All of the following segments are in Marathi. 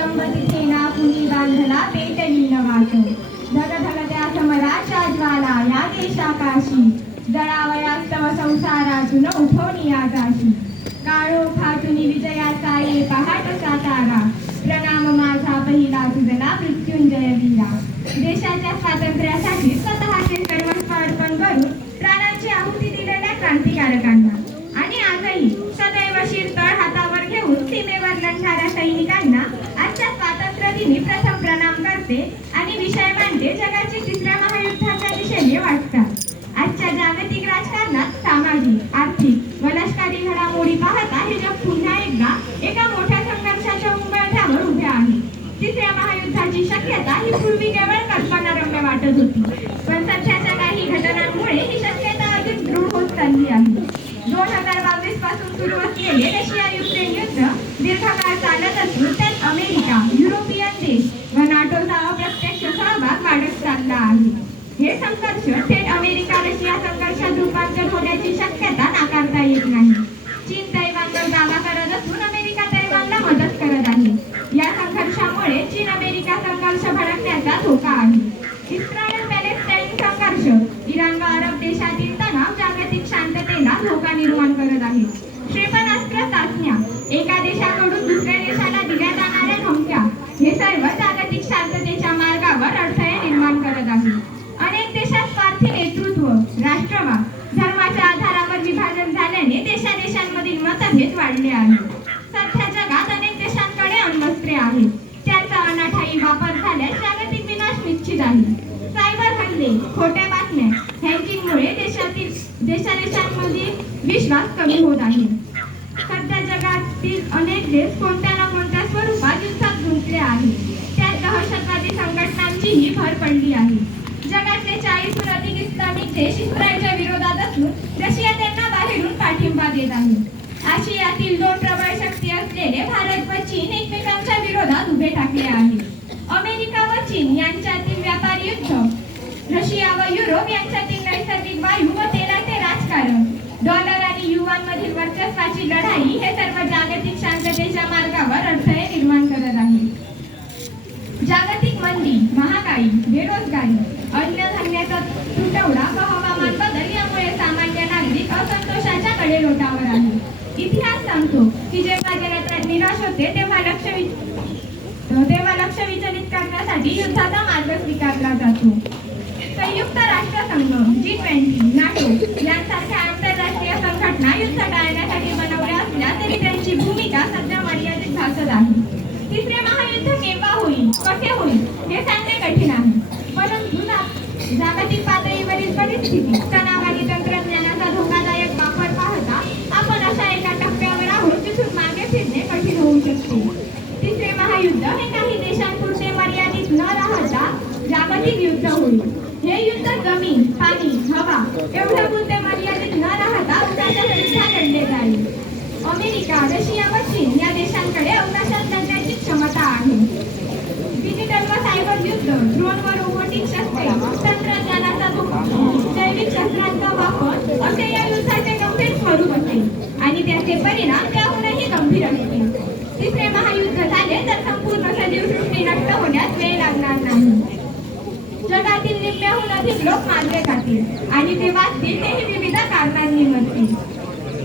स्तंभ तिथे कुणी बांधला पेटली नवाच धग धगत्या समराच्या ज्वाला या देशाकाशी. जळावयास्तव संसारातून उठवणी आकाशी काळो फाटुनी विजयाचा ये पहाट सातारा. प्रणाम माझा पहिला तुझला मृत्युंजय वीरा देशाच्या स्वातंत्र्यासाठी स्वतःचे सर्वस्व अर्पण करून प्राणांची आहुती दिलेल्या क्रांतिकारकांना. आणि आजही सदैव शिरतळ हातावर घेऊन सीमेवर लढणाऱ्या सैनिकांनी आर्थिक व लष्करी घडामोडी पाहता हे जग पुन्हा एकदा एका मोठ्या संघर्षाच्या उंबरठ्यावर उभे आहे. तिसऱ्या महायुद्धाची शक्यता ही पूर्वी केवळ कल्पनारम्य वाटत होती. पण सध्याच्या काही घटनांमुळे ही शक्यता अधिक दृढ होत चालली आहे. दोन हजार बावीसपासून सुरू असलेले रशिया युक्रेन युद्ध दीर्घकाळ चालत असून त्यात अमेरिका युरोपियन देश व नाटोचा अप्रत्यक्ष सहभाग वाढत चालला आहे. हे संघर्ष थेट करत आहे. अनेक देशात स्वार्थी नेतृत्व राष्ट्रवाद धर्माच्या आधारावर विभाजन झाल्याने देशा देशांमधील मतभेद वाढले आहे सध्या जगात अनेक देशांकडे अण्वस्त्रे आहेत. त्यांचा अनाठाई वापर झाल्यास जागतिक विनाश निश्चित आहे. सायबर हल्ले खोट्या बातम्या हॅकिंगमुळे देशातील देशा देशांमधील विश्वास कमी होत आहे. सध्या जगातील अनेक देश कोणत्या ना कोणत्या स्वरूपात युद्धात गुंतले आहेत. ही भर पडली आहे. जगातले चाळीस अधिक इस्लामिक देश इस्रायलच्या विरोधात असून रशिया त्यांना बाहेरून पाठिंबा देत आहे. आशियातील दोन प्रबळ शक्ती असलेले भारत व चीन एकमेकांच्या विरोधात उभे ठाकले आहे अमेरिका व चीन यांच्यातील व्यापारी युद्ध रशिया व युरोप यांच्यातील नैसर्गिक वायू व तेलाचे राजकारण डॉलर आणि युवांमधील वर्चस्वाची लढाई हे सर्व जागतिक शांत मार्गावर अडथळे निर्माण करत आहे जागतिक मंदी महागाई बेरोजगारी. अन्नधान्याचा तुटवडा व हवामान बदल यामुळे सामान्य नागरिक असंतोषाच्या कडे लोटावर आहे. इतिहास सांगतो की जेव्हा जनता निराश होते तेव्हा लक्ष तेव्हा लक्ष विचलित करण्यासाठी युद्धाचा मार्ग स्वीकारला जातो. संयुक्त राष्ट्रसंघ जी ट्वेंटी नाटो यांसारख्या आंतरराष्ट्रीय संघटना युद्ध टाळण्यासाठी बनव असल्या तरी त्यांची भूमिका सध्या मर्यादित भासत आहे तिसरे महायुद्ध केव्हा होईल? कसे होईल? हे सांगणे कठीण आहे. परंतु जा- जागतिक पातळीवरील परिस्थिती तणाव आणि तंत्रज्ञानाचा धोकादायक वापर पाहता आपण अशा एका टप्प्यावर आहोत जिथून मागे फिरणे कठीण होऊ शकते. तिसरे महायुद्ध हे काही देशांपुरते मर्यादित न राहता जागतिक युद्ध होईल. हे युद्ध जमीन पाणी हवा एवढ्या पुरते मर्यादित न राहता उद्याच्या परीक्षा लढले जाईल. अमेरिका रशिया लोक मानले जातील. आणि ते वाचतील तेही विविध कारणांनी मरतील.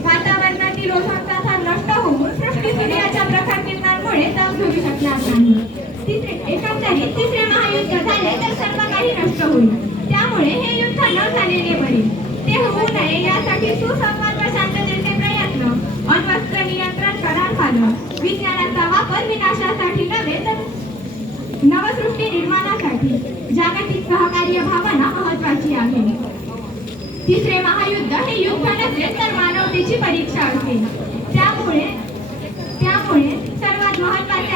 वातावरणातील ओझोनचा नष्ट होऊन सृष्टी सूर्याच्या प्रखर किरणांमुळे तग धरू शकणार नाही तिसरे महायुद्ध झाले तर सर्व काही नष्ट होईल. त्यामुळे हे युद्ध न झालेले बरे ते होऊ नये यासाठी सुसंवाद व शांततेचे प्रयत्न अण्वस्त्र नियंत्रण करार झालं विज्ञानाचा वापर विनाशासाठी नव्हे तर नवसृष्टी निर्माणासाठी जागतिक सहकार्य भावना महत्वाची आहे. तिसरे महायुद्ध हे युद्ध नसेल तर मानवतेची परीक्षा असेल. त्यामुळे त्यामुळे सर्वात महत्त्वाचे